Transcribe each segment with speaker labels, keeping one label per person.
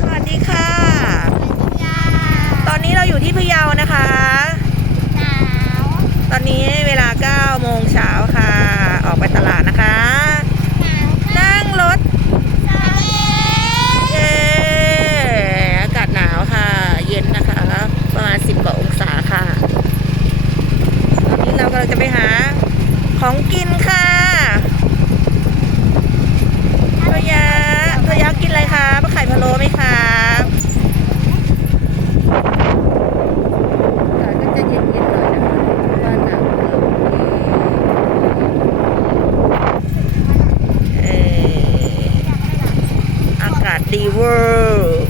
Speaker 1: สวัสดีค่ะ ตอนนี้เราอยู่ที่พะเยานะคะ
Speaker 2: หนาว
Speaker 1: ตอนนี้เวลา9โมงเช้าค่ะ ออกไปตลาดนะคะ
Speaker 2: หนาว
Speaker 1: นั่งรถ
Speaker 2: สวัสดี
Speaker 1: เย้อากาศหนาวค่ะ เย็นนะคะ ประมาณ 10กว่าองศาค่ะ ตอนนี้เรากำลังจะไปหาของกินค่ะทยะทยะกินอะไรคะปลาไข่พะโล้ไหมคะอากาศก็จะเย็นๆหน่อยนะคะเพราะว่าหนาวเริ่มเอ่ออากาศ ดีเวอร์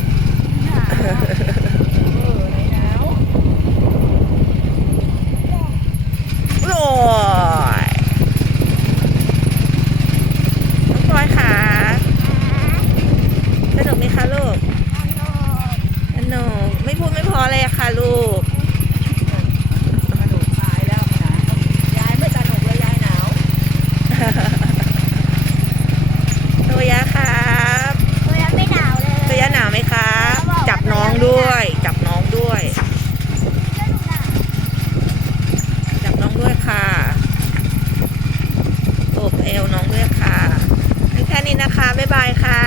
Speaker 1: โอ้ยน้องพลอยค่ะสนุกไหมคะลูกสนุกไม่พูดไม่พอเลยอะค่ะลูก
Speaker 3: กระดูกตายแล้วนะยายไม่สนุกเลยยายหนาว
Speaker 1: โตยะครับ
Speaker 2: เวลาไม่หนาวเลย
Speaker 1: โตยะหนาวไหมครับ จับน้องด้วย จับน้องด้วย จับน้อง ด้วยค่ะโอบเอวน้องด้วยค่ะแค่นี้นะคะ บ๊ายบายค่ะ